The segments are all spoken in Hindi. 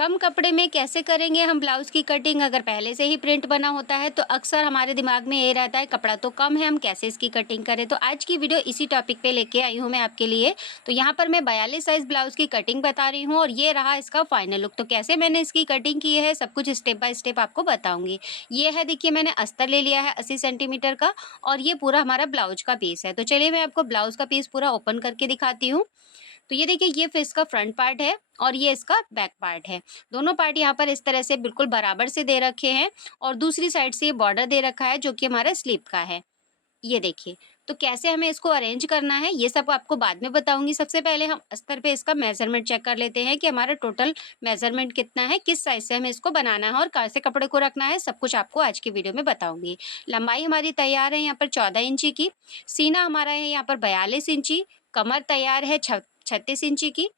कम कपड़े में कैसे करेंगे हम ब्लाउज़ की कटिंग? अगर पहले से ही प्रिंट बना होता है तो अक्सर हमारे दिमाग में ये रहता है कपड़ा तो कम है, हम कैसे इसकी कटिंग करें? तो आज की वीडियो इसी टॉपिक पे लेके आई हूँ मैं आपके लिए। तो यहाँ पर मैं 42 साइज़ ब्लाउज़ की कटिंग बता रही हूँ और ये रहा इसका फाइनल लुक। तो कैसे मैंने इसकी कटिंग की है सब कुछ स्टेप बाय स्टेप आपको बताऊँगी। ये है देखिए मैंने अस्तर ले लिया है 80 सेंटीमीटर का और ये पूरा हमारा ब्लाउज़ का पीस है। तो चलिए मैं आपको ब्लाउज़ का पीस पूरा ओपन करके दिखाती हूँ। तो ये देखिए ये फिर इसका फ्रंट पार्ट है और ये इसका बैक पार्ट है। दोनों पार्ट यहाँ पर इस तरह से बिल्कुल बराबर से दे रखे हैं और दूसरी साइड से ये बॉर्डर दे रखा है जो कि हमारा स्लीव का है। ये देखिए, तो कैसे हमें इसको अरेंज करना है ये सब आपको बाद में बताऊँगी। सबसे पहले हम अस्तर पे इसका मेज़रमेंट चेक कर लेते हैं कि हमारा टोटल मेज़रमेंट कितना है, किस साइज़ से हमें इसको बनाना है और कैसे कपड़े को रखना है, सब कुछ आपको आज की वीडियो में बताऊँगी। लंबाई हमारी तैयार है यहाँ पर 14 इंची की, सीना हमारा है यहाँ पर 42 इंची, कमर तैयार है 36 इंची की,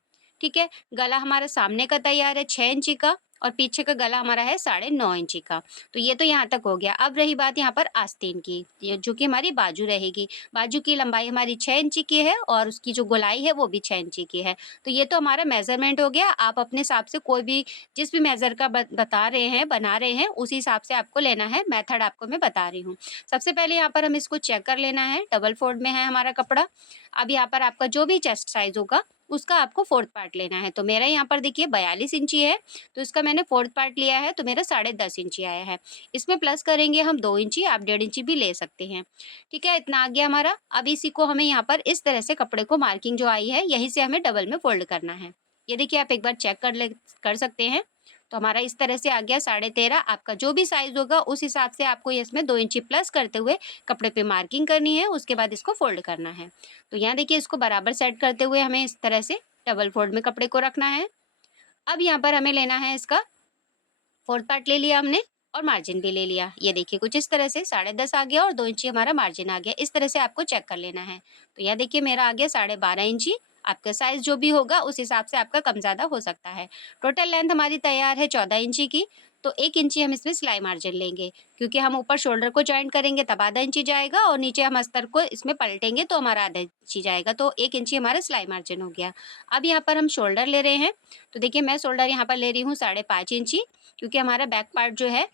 ठीक है? गला हमारा सामने का तैयार है 6 इंची का और पीछे का गला हमारा है 9.5 इंची का। तो ये तो यहाँ तक हो गया। अब रही बात यहाँ पर आस्तीन की, ये जो कि हमारी बाजू रहेगी। बाजू की लंबाई हमारी 6 इंची की है और उसकी जो गोलाई है वो भी 6 इंची की है। तो ये तो हमारा मेज़रमेंट हो गया। आप अपने हिसाब से कोई भी जिस भी मेज़र का बता रहे हैं, बना रहे हैं, उसी हिसाब से आपको लेना है। मेथड आपको मैं बता रही हूँ। सबसे पहले यहाँ पर हमें इसको चेक कर लेना है। डबल फोल्ड में है हमारा कपड़ा। अब यहाँ पर आपका जो भी चेस्ट साइज़ होगा उसका आपको 4th पार्ट लेना है। तो मेरा यहाँ पर देखिए 42 इंची है, तो इसका मैंने 4th पार्ट लिया है तो मेरा 10.5 इंची आया है। इसमें प्लस करेंगे हम 2 इंची, आप 1.5 इंची भी ले सकते हैं। ठीक है, इतना आ गया हमारा। अब इसी को हमें यहाँ पर इस तरह से कपड़े को मार्किंग जो आई है यहीं से हमें डबल में फ़ोल्ड करना है। ये देखिए आप एक बार चेक कर सकते हैं। तो हमारा इस तरह से आ गया 13.5। आपका जो भी साइज़ होगा उस हिसाब से आपको इसमें 2 इंची प्लस करते हुए कपड़े पे मार्किंग करनी है, उसके बाद इसको फ़ोल्ड करना है। तो यहाँ देखिए इसको बराबर सेट करते हुए हमें इस तरह से डबल फोल्ड में कपड़े को रखना है। अब यहाँ पर हमें लेना है इसका 4th पार्ट ले लिया हमने और मार्जिन भी ले लिया। ये देखिए कुछ इस तरह से 10.5 आ गया और 2 इंची हमारा मार्जिन आ गया। इस तरह से आपको चेक कर लेना है। तो यह देखिए मेरा आ गया 12.5 इंची। आपका साइज़ जो भी होगा उस हिसाब से आपका कम ज़्यादा हो सकता है। टोटल लेंथ हमारी तैयार है 14 इंची की। तो 1 इंची हम इसमें सिलाई मार्जिन लेंगे क्योंकि हम ऊपर शोल्डर को जॉइंट करेंगे तब आधा इंची जाएगा और नीचे हम अस्तर को इसमें पलटेंगे तो हमारा आधा इंची जाएगा। तो 1 इंची हमारा सिलाई मार्जिन हो गया। अब यहाँ पर हम शोल्डर ले रहे हैं। तो देखिए मैं शोल्डर यहाँ पर ले रही हूँ 5.5 इंची क्योंकि हमारा बैक पार्ट जो है,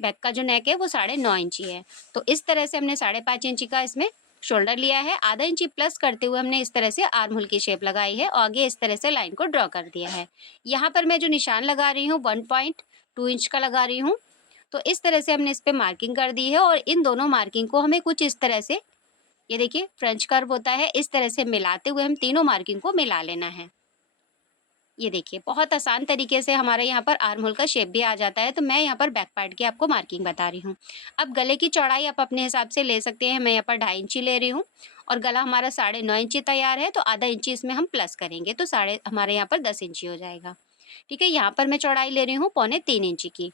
बैक का जो नेक है वो 9.5 इंची है। तो इस तरह से हमने 5.5 इंची का इसमें शोल्डर लिया है। आधा इंची प्लस करते हुए हमने इस तरह से आर्म होल की शेप लगाई है और आगे इस तरह से लाइन को ड्रॉ कर दिया है। यहाँ पर मैं जो निशान लगा रही हूँ 1.2 इंच का लगा रही हूँ। तो इस तरह से हमने इस पे मार्किंग कर दी है और इन दोनों मार्किंग को हमें कुछ इस तरह से, ये देखिए फ्रेंच कर्व होता है, इस तरह से मिलाते हुए हम तीनों मार्किंग को मिला लेना है। ये देखिए बहुत आसान तरीके से हमारे यहाँ पर आर्म होल का शेप भी आ जाता है। तो मैं यहाँ पर बैक पार्ट की आपको मार्किंग बता रही हूँ। अब गले की चौड़ाई आप अपने हिसाब से ले सकते हैं। मैं यहाँ पर 2.5 इंची ले रही हूँ और गला हमारा 9.5 इंची तैयार है तो आधा इंची इसमें हम प्लस करेंगे तो हमारे यहाँ पर 10 इंची हो जाएगा। ठीक है, यहाँ पर मैं चौड़ाई ले रही हूँ 3.25 इंची की।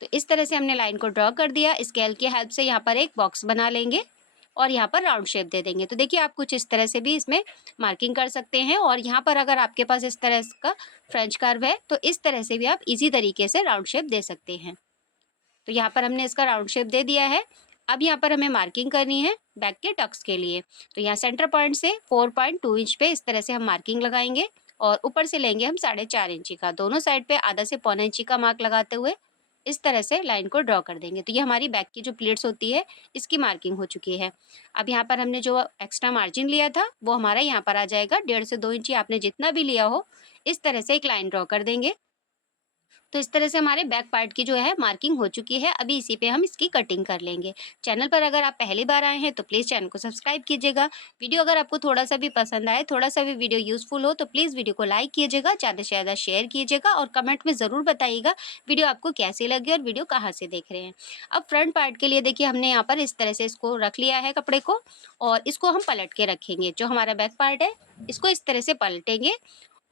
तो इस तरह से हमने लाइन को ड्रॉ कर दिया। स्केल की हेल्प से यहाँ पर एक बॉक्स बना लेंगे और यहाँ पर राउंड शेप दे देंगे। तो देखिए आप कुछ इस तरह से भी इसमें मार्किंग कर सकते हैं और यहाँ पर अगर आपके पास इस तरह का फ्रेंच कर्व है तो इस तरह से भी आप इजी तरीके से राउंड शेप दे सकते हैं। तो यहाँ पर हमने इसका राउंड शेप दे दिया है। अब यहाँ पर हमें मार्किंग करनी है बैक के टक्स के लिए। तो यहाँ सेंटर पॉइंट से 4.2 इंच पे इस तरह से हम मार्किंग लगाएंगे और ऊपर से लेंगे हम 4.5 इंची का। दोनों साइड पे आधा से पौना इंची का मार्क लगाते हुए इस तरह से लाइन को ड्रॉ कर देंगे। तो ये हमारी बैक की जो प्लीट्स होती है इसकी मार्किंग हो चुकी है। अब यहाँ पर हमने जो एक्स्ट्रा मार्जिन लिया था वो हमारा यहाँ पर आ जाएगा 1.5 से 2 इंची, आपने जितना भी लिया हो इस तरह से एक लाइन ड्रॉ कर देंगे। तो इस तरह से हमारे बैक पार्ट की जो है मार्किंग हो चुकी है। अभी इसी पे हम इसकी कटिंग कर लेंगे। चैनल पर अगर आप पहली बार आए हैं तो प्लीज़ चैनल को सब्सक्राइब कीजिएगा। वीडियो अगर आपको थोड़ा सा भी पसंद आए, थोड़ा सा भी वीडियो यूज़फुल हो तो प्लीज़ वीडियो को लाइक कीजिएगा, ज़्यादा से ज़्यादा शेयर कीजिएगा और कमेंट में ज़रूर बताइएगा वीडियो आपको कैसी लगी और वीडियो कहाँ से देख रहे हैं। अब फ्रंट पार्ट के लिए देखिए हमने यहाँ पर इस तरह से इसको रख लिया है कपड़े को और इसको हम पलट के रखेंगे। जो हमारा बैक पार्ट है इसको इस तरह से पलटेंगे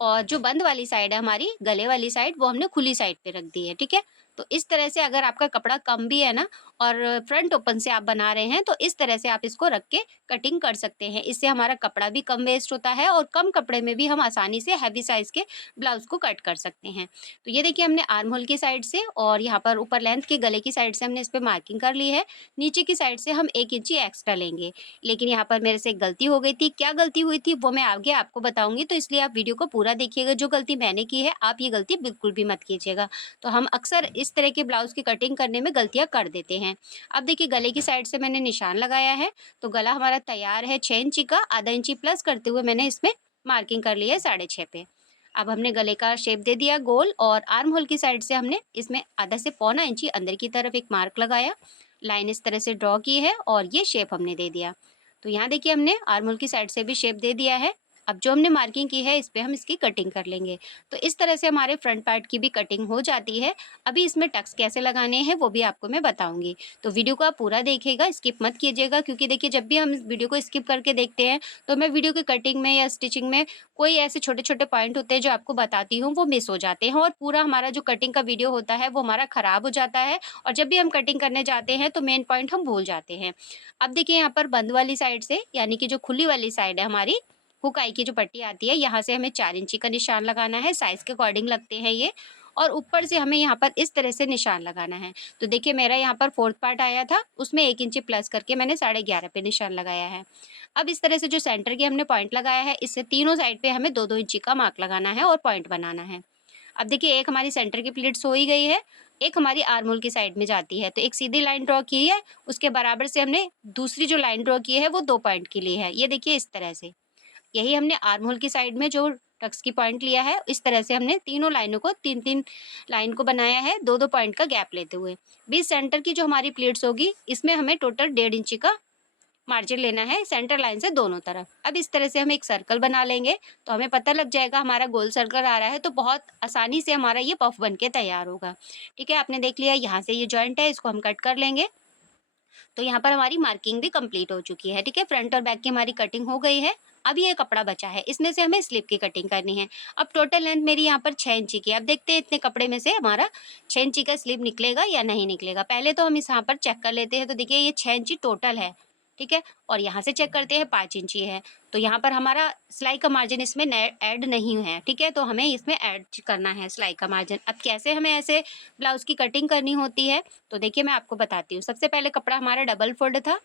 और जो बंद वाली साइड है हमारी गले वाली साइड वो हमने खुली साइड पे रख दी है। ठीक है, तो इस तरह से अगर आपका कपड़ा कम भी है ना और फ्रंट ओपन से आप बना रहे हैं, तो इस तरह से आप इसको रख के कटिंग कर सकते हैं। इससे हमारा कपड़ा भी कम वेस्ट होता है और कम कपड़े में भी हम आसानी से हैवी साइज़ के ब्लाउज़ को कट कर सकते हैं। तो ये देखिए हमने आर्म होल की साइड से और यहाँ पर ऊपर लेंथ के गले की साइड से हमने इस पे मार्किंग कर ली है। नीचे की साइड से हम 1 इंची एक्स्ट्रा लेंगे। लेकिन यहाँ पर मेरे से एक गलती हो गई थी। क्या गलती हुई थी वो मैं आगे आपको बताऊँगी, तो इसलिए आप वीडियो को पूरा देखिएगा। जो गलती मैंने की है, आप ये गलती बिल्कुल भी मत कीजिएगा। तो हम अक्सर इस तरह के ब्लाउज़ की कटिंग करने में गलतियाँ कर देते हैं। अब देखिए गले की साइड से मैंने निशान लगाया है, तो गला हमारा तैयार है 6 इंची का, आधा इंची प्लस करते हुए मैंने इसमें मार्किंग कर ली है 6.5 पे। अब हमने गले का शेप दे दिया गोल और आर्म होल की साइड से हमने इसमें आधा से पौना इंची अंदर की तरफ एक मार्क लगाया, लाइन इस तरह से ड्रॉ की है और ये शेप हमने दे दिया। तो यहाँ देखिए हमने आर्म होल की साइड से भी शेप दे दिया है। अब जो हमने मार्किंग की है इस पे हम इसकी कटिंग कर लेंगे। तो इस तरह से हमारे फ्रंट पार्ट की भी कटिंग हो जाती है। अभी इसमें टक्स कैसे लगाने हैं वो भी आपको मैं बताऊँगी। तो वीडियो को आप पूरा देखिएगा, स्किप मत कीजिएगा, क्योंकि देखिए जब भी हम इस वीडियो को स्किप करके देखते हैं तो मैं वीडियो की कटिंग में या स्टिचिंग में कोई ऐसे छोटे-छोटे पॉइंट होते हैं जो आपको बताती हूँ, वो मिस हो जाते हैं और पूरा हमारा जो कटिंग का वीडियो होता है वो हमारा खराब हो जाता है और जब भी हम कटिंग करने जाते हैं तो मेन पॉइंट हम भूल जाते हैं। अब देखिए यहाँ पर बंद वाली साइड से, यानी कि जो खुली वाली साइड है हमारी, हुकाई की जो पट्टी आती है, यहाँ से हमें 4 इंची का निशान लगाना है। साइज़ के अकॉर्डिंग लगते हैं ये, और ऊपर से हमें यहाँ पर इस तरह से निशान लगाना है। तो देखिए मेरा यहाँ पर 4th पार्ट आया था, उसमें 1 इंची प्लस करके मैंने 11.5 पे निशान लगाया है। अब इस तरह से जो सेंटर की हमने पॉइंट लगाया है, इससे तीनों साइड पे हमें 2-2 इंची का मार्क लगाना है और पॉइंट बनाना है। अब देखिए एक हमारी सेंटर की प्लीट्स हो ही गई है, एक हमारी आर्म होल की साइड में जाती है। तो एक सीधी लाइन ड्रॉ की है, उसके बराबर से हमने दूसरी जो लाइन ड्रॉ की है वो 2 पॉइंट की ली है। ये देखिए इस तरह से। यही हमने आर्म होल की साइड में जो टक्स की पॉइंट लिया है, इस तरह से हमने तीनों लाइनों को 3-3 लाइन को बनाया है 2-2 पॉइंट का गैप लेते हुए। बीच सेंटर की जो हमारी प्लीट्स होगी, इसमें हमें टोटल 1.5 इंची का मार्जिन लेना है सेंटर लाइन से दोनों तरफ। अब इस तरह से हम एक सर्कल बना लेंगे, तो हमें पता लग जाएगा हमारा गोल सर्कल आ रहा है, तो बहुत आसानी से हमारा ये पफ बन के तैयार होगा। ठीक है, आपने देख लिया यहाँ से ये जॉइंट है, इसको हम कट कर लेंगे। तो यहाँ पर हमारी मार्किंग भी कंप्लीट हो चुकी है। ठीक है, फ्रंट और बैक की हमारी कटिंग हो गई है। अब ये कपड़ा बचा है, इसमें से हमें स्लीव की कटिंग करनी है। अब टोटल लेंथ मेरी यहाँ पर 6 इंची की है। अब देखते हैं इतने कपड़े में से हमारा 6 इंची का स्लीव निकलेगा या नहीं निकलेगा। पहले तो हम इस यहाँ पर चेक कर लेते हैं, तो देखिए ये 6 इंची टोटल है। ठीक है, और यहाँ से चेक करते हैं 5 इंची है। तो यहाँ पर हमारा सिलाई का मार्जिन इसमें ऐड नहीं है। ठीक है, तो हमें इसमें ऐड करना है सिलाई का मार्जिन। अब कैसे हमें ऐसे ब्लाउज की कटिंग करनी होती है, तो देखिए मैं आपको बताती हूँ। सबसे पहले कपड़ा हमारा डबल फोल्ड था,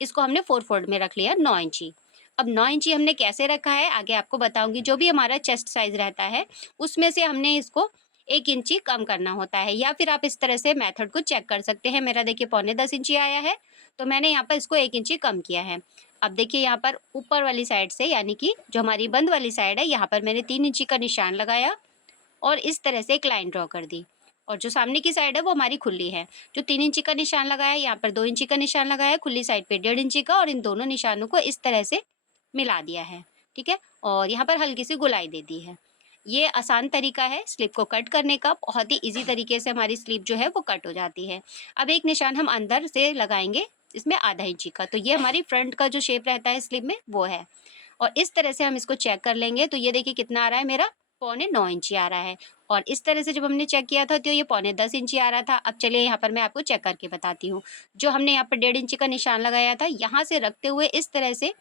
इसको हमने 4 फोल्ड में रख लिया 9 इंची। अब 9 इंची हमने कैसे रखा है आगे आपको बताऊँगी। जो भी हमारा चेस्ट साइज़ रहता है, उसमें से हमने इसको 1 इंची कम करना होता है, या फिर आप इस तरह से मेथड को चेक कर सकते हैं। मेरा देखिए पौने 10 इंची आया है, तो मैंने यहाँ पर इसको 1 इंची कम किया है। अब देखिए यहाँ पर ऊपर वाली साइड से, यानी कि जो हमारी बंद वाली साइड है, यहाँ पर मैंने 3 इंची का निशान लगाया और इस तरह से एक लाइन ड्रॉ कर दी। और जो सामने की साइड है वो हमारी खुली है। जो 3 इंची का निशान लगाया है, यहाँ पर 2 इंची का निशान लगाया है, खुली साइड पे 1.5 इंची का, और इन दोनों निशानों को इस तरह से मिला दिया है। ठीक है, और यहाँ पर हल्की सी गोलाई दे दी है। ये आसान तरीका है स्लीव को कट करने का। बहुत ही ईज़ी तरीके से हमारी स्लीव जो है वो कट हो जाती है। अब एक निशान हम अंदर से लगाएँगे, इसमें आधा इंची का। तो ये हमारी फ्रंट का जो शेप रहता है स्लीव में, वो है। और इस तरह से हम इसको चेक कर लेंगे, तो ये देखिए कितना आ रहा है मेरा, पौने 9 इंची आ रहा है। और इस तरह से जब हमने चेक किया था तो ये पौने 10 इंची आ रहा था। अब चलिए यहाँ पर मैं आपको चेक करके बताती हूँ। जो हमने यहाँ पर 1.5 इंची का निशान लगाया था, यहाँ से रखते हुए इस तरह से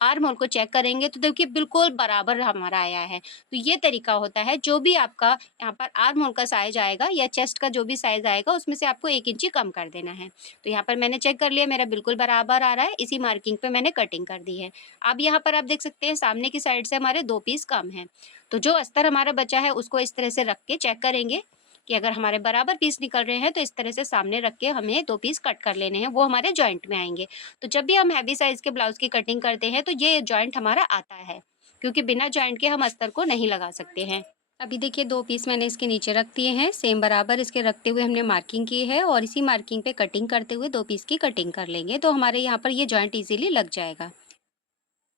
आर्म होल को चेक करेंगे, तो देखिए बिल्कुल बराबर हमारा आया है। तो ये तरीका होता है। जो भी आपका यहाँ पर आर्म होल का साइज़ आएगा या चेस्ट का जो भी साइज़ आएगा, उसमें से आपको 1 इंची कम कर देना है। तो यहाँ पर मैंने चेक कर लिया, मेरा बिल्कुल बराबर आ रहा है। इसी मार्किंग पे मैंने कटिंग कर दी है। अब यहाँ पर आप देख सकते हैं सामने की साइड से हमारे 2 पीस कम हैं। तो जो अस्तर हमारा बचा है उसको इस तरह से रख के चेक करेंगे कि अगर हमारे बराबर पीस निकल रहे हैं, तो इस तरह से सामने रख के हमें 2 पीस कट कर लेने हैं, वो हमारे जॉइंट में आएँगे। तो जब भी हम हैवी साइज़ के ब्लाउज़ की कटिंग करते हैं, तो ये जॉइंट हमारा आता है, क्योंकि बिना जॉइंट के हम अस्तर को नहीं लगा सकते हैं। अभी देखिए 2 पीस मैंने इसके नीचे रख दिए हैं, सेम बराबर इसके रखते हुए हमने मार्किंग की है, और इसी मार्किंग पे कटिंग करते हुए 2 पीस की कटिंग कर लेंगे, तो हमारे यहाँ पर ये जॉइंट ईज़िली लग जाएगा।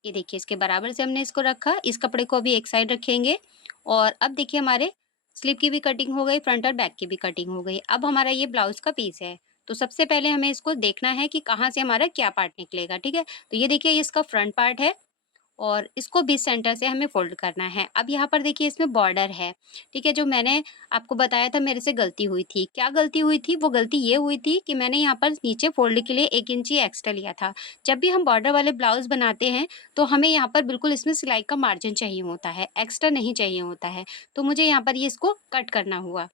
ये देखिए इसके बराबर से हमने इसको रखा। इस कपड़े को अभी एक साइड रखेंगे, और अब देखिए हमारे स्लीव की भी कटिंग हो गई, फ्रंट और बैक की भी कटिंग हो गई। अब हमारा ये ब्लाउज़ का पीस है। तो सबसे पहले हमें इसको देखना है कि कहाँ से हमारा क्या पार्ट निकलेगा, ठीक है? तो ये देखिए ये इसका फ्रंट पार्ट है, और इसको बीच सेंटर से हमें फ़ोल्ड करना है। अब यहाँ पर देखिए इसमें बॉर्डर है, ठीक है? जो मैंने आपको बताया था मेरे से गलती हुई थी। क्या गलती हुई थी? वो गलती ये हुई थी कि मैंने यहाँ पर नीचे फ़ोल्ड के लिए 1 इंची एक्स्ट्रा लिया था। जब भी हम बॉर्डर वाले ब्लाउज़ बनाते हैं, तो हमें यहाँ पर बिल्कुल इसमें सिलाई का मार्जिन चाहिए होता है, एक्स्ट्रा नहीं चाहिए होता है। तो मुझे यहाँ पर ये इसको कट करना हुआ।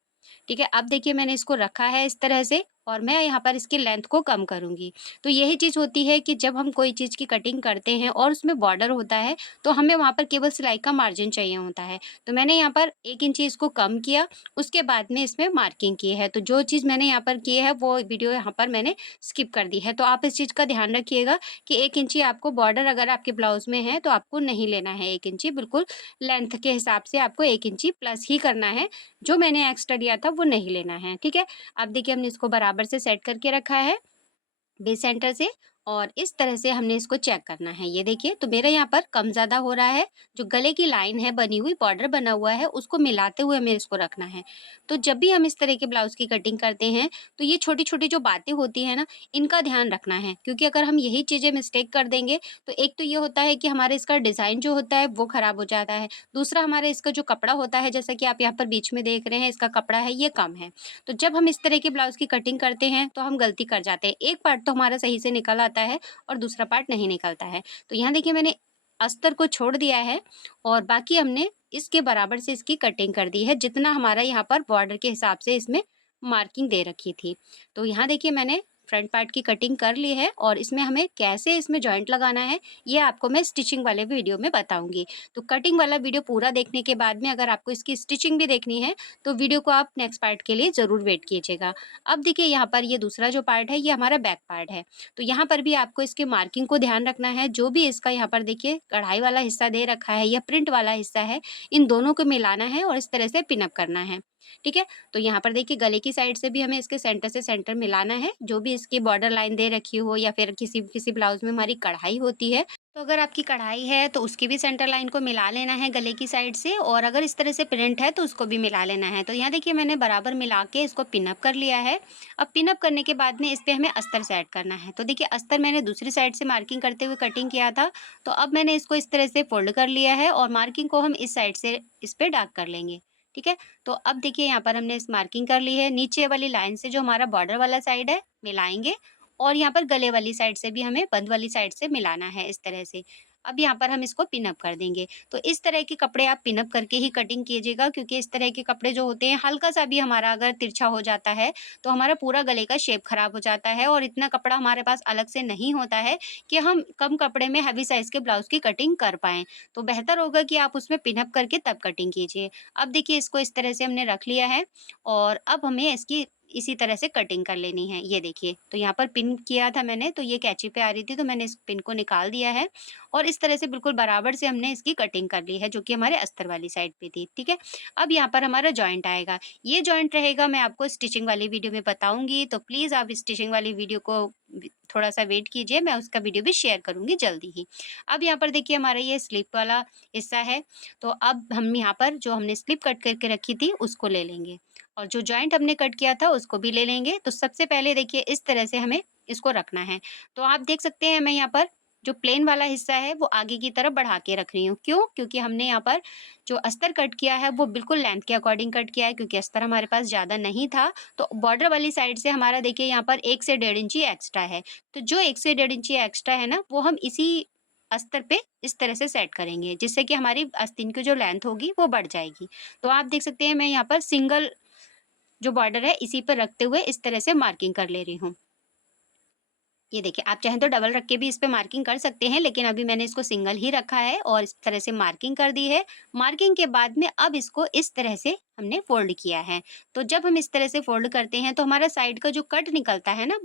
ठीक है, अब देखिए मैंने इसको रखा है इस तरह से और मैं यहाँ पर इसकी लेंथ को कम करूँगी। तो यही चीज़ होती है कि जब हम कोई चीज़ की कटिंग करते हैं और उसमें बॉर्डर होता है, तो हमें वहाँ पर केवल सिलाई का मार्जिन चाहिए होता है। तो मैंने यहाँ पर 1 इंची इसको कम किया, उसके बाद में इसमें मार्किंग की है। तो जो चीज़ मैंने यहाँ पर की है, वो वीडियो यहाँ पर मैंने स्किप कर दी है। तो आप इस चीज़ का ध्यान रखिएगा कि 1 इंची आपको बॉर्डर अगर आपके ब्लाउज़ में है, तो आपको नहीं लेना है 1 इंची, बिल्कुल लेंथ के हिसाब से आपको 1 इंची प्लस ही करना है। जो मैंने एक्स्ट्रा लिया था वो नहीं लेना है, ठीक है? अब देखिए हमने इसको बराबर से सेट करके रखा है बेस सेंटर से और इस तरह से हमने इसको चेक करना है। ये देखिए तो मेरा यहाँ पर कम ज़्यादा हो रहा है। जो गले की लाइन है बनी हुई, बॉर्डर बना हुआ है, उसको मिलाते हुए हमें इसको रखना है। तो जब भी हम इस तरह के ब्लाउज़ की कटिंग करते हैं, तो ये छोटी-छोटी जो बातें होती हैं ना, इनका ध्यान रखना है। क्योंकि अगर हम यही चीज़ें मिस्टेक कर देंगे, तो एक तो ये होता है कि हमारे इसका डिज़ाइन जो होता है वो ख़राब हो जाता है। दूसरा हमारा इसका जो कपड़ा होता है, जैसा कि आप यहाँ पर बीच में देख रहे हैं, इसका कपड़ा है ये कम है। तो जब हम इस तरह के ब्लाउज़ की कटिंग करते हैं, तो हम गलती कर जाते हैं। एक पार्ट तो हमारा सही से निकल आता है और दूसरा पार्ट नहीं निकलता है। तो यहाँ देखिए मैंने अस्तर को छोड़ दिया है और बाकी हमने इसके बराबर से इसकी कटिंग कर दी है, जितना हमारा यहाँ पर बॉर्डर के हिसाब से इसमें मार्किंग दे रखी थी। तो यहाँ देखिए मैंने फ्रंट पार्ट की कटिंग कर ली है और इसमें हमें कैसे इसमें जॉइंट लगाना है, ये आपको मैं स्टिचिंग वाले वीडियो में बताऊँगी। तो कटिंग वाला वीडियो पूरा देखने के बाद में अगर आपको इसकी स्टिचिंग भी देखनी है, तो वीडियो को आप नेक्स्ट पार्ट के लिए ज़रूर वेट कीजिएगा। अब देखिए यहाँ पर ये दूसरा जो पार्ट है, ये हमारा बैक पार्ट है। तो यहाँ पर भी आपको इसके मार्किंग को ध्यान रखना है। जो भी इसका यहाँ पर देखिए कढ़ाई वाला हिस्सा दे रखा है या प्रिंट वाला हिस्सा है, इन दोनों को मिलाना है और इस तरह से पिन अप करना है। ठीक है? तो यहाँ पर देखिए गले की साइड से भी हमें इसके सेंटर से सेंटर मिलाना है। जो भी इसकी बॉर्डर लाइन दे रखी हो या फिर किसी किसी ब्लाउज़ में हमारी कढ़ाई होती है, तो अगर आपकी कढ़ाई है तो उसकी भी सेंटर लाइन को मिला लेना है गले की साइड से और अगर इस तरह से प्रिंट है तो उसको भी मिला लेना है। तो यहाँ देखिए मैंने बराबर मिला के इसको पिन अप कर लिया है। अब पिन अप करने के बाद में इस पे हमें अस्तर सेट करना है। तो देखिए अस्तर मैंने दूसरी साइड से मार्किंग करते हुए कटिंग किया था। तो अब मैंने इसको इस तरह से फ़ोल्ड कर लिया है और मार्किंग को हम इस साइड से इस पे डार्क कर लेंगे। ठीक है? तो अब देखिए यहाँ पर हमने इस मार्किंग कर ली है। नीचे वाली लाइन से जो हमारा बॉर्डर वाला साइड है मिलाएँगे और यहाँ पर गले वाली साइड से भी हमें बंद वाली साइड से मिलाना है इस तरह से। अब यहाँ पर हम इसको पिन अप कर देंगे। तो इस तरह के कपड़े आप पिन अप करके ही कटिंग कीजिएगा क्योंकि इस तरह के कपड़े जो होते हैं हल्का-सा भी हमारा अगर तिरछा हो जाता है, तो हमारा पूरा गले का शेप खराब हो जाता है और इतना कपड़ा हमारे पास अलग से नहीं होता है कि हम कम कपड़े में हेवी साइज़ के ब्लाउज़ की कटिंग कर पाएँ। तो बेहतर होगा कि आप उसमें पिन अप करके तब कटिंग कीजिए। अब देखिए इसको इस तरह से हमने रख लिया है और अब हमें इसकी इसी तरह से कटिंग कर लेनी है। ये देखिए, तो यहाँ पर पिन किया था मैंने, तो ये कैंची पे आ रही थी, तो मैंने इस पिन को निकाल दिया है और इस तरह से बिल्कुल बराबर से हमने इसकी कटिंग कर ली है, जो कि हमारे अस्तर वाली साइड पे थी, ठीक है? अब यहाँ पर हमारा जॉइंट आएगा। ये जॉइंट रहेगा, मैं आपको स्टिचिंग वाली वीडियो में बताऊँगी, तो प्लीज़ आप स्टिचिंग वाली वीडियो को थोड़ा-सा वेट कीजिए, मैं उसका वीडियो भी शेयर करूँगी जल्दी ही। अब यहाँ पर देखिए हमारा ये स्लिप वाला हिस्सा है, तो अब हम यहाँ पर जो हमने स्लिप कट करके रखी थी, उसको ले लेंगे। और जो जॉइंट हमने कट किया था उसको भी ले लेंगे। तो सबसे पहले देखिए इस तरह से हमें इसको रखना है। तो आप देख सकते हैं मैं यहाँ पर जो प्लेन वाला हिस्सा है वो आगे की तरफ बढ़ा के रख रही हूँ। क्यों? क्योंकि हमने यहाँ पर जो अस्तर कट किया है वो बिल्कुल लेंथ के अकॉर्डिंग कट किया है क्योंकि अस्तर हमारे पास ज़्यादा नहीं था। तो बॉर्डर वाली साइड से हमारा देखिए यहाँ पर 1 से डेढ़ इंची एक्स्ट्रा है। तो जो 1 से डेढ़ इंची एक्स्ट्रा है ना वो हम इसी अस्तर पे इस तरह से सेट करेंगे जिससे कि हमारी आस्तीन की जो लेंथ होगी वो बढ़ जाएगी। तो आप देख सकते हैं मैं यहाँ पर सिंगल जो बॉर्डर है इसी पर रखते हुए इस तरह से मार्किंग कर ले रही हूँ। ये देखिए आप चाहें तो डबल रख के भी इस पे मार्किंग कर सकते हैं लेकिन अभी मैंने इसको सिंगल ही रखा है और इस तरह से मार्किंग कर दी है। मार्किंग के बाद में अब इसको इस तरह से हमने फ़ोल्ड किया है। तो जब हम इस तरह से फ़ोल्ड करते हैं तो हमारा साइड का जो कट निकलता है ना,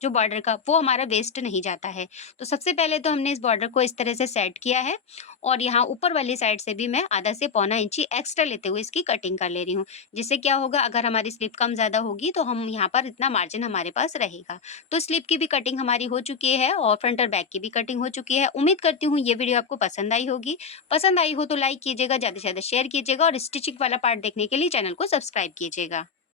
जो बॉर्डर का वो हमारा वेस्ट नहीं जाता है। तो सबसे पहले तो हमने इस बॉर्डर को इस तरह से सेट किया है और यहाँ ऊपर वाली साइड से भी मैं आधा से पौना इंची एक्स्ट्रा लेते हुए इसकी कटिंग कर ले रही हूँ। जिससे क्या होगा अगर हमारी स्लिप कम ज़्यादा होगी तो हम यहाँ पर इतना मार्जिन हमारे पास रहेगा। तो स्लिप की भी कटिंग हमारी हो चुकी है और फ्रंट और बैक की भी कटिंग हो चुकी है। उम्मीद करती हूँ ये वीडियो आपको पसंद आई होगी। पसंद आई हो तो लाइक कीजिएगा, ज़्यादा से ज़्यादा शेयर कीजिएगा और स्टिचिंग वाला पार्ट देखने के लिए चैनल को सब्सक्राइब कीजिएगा।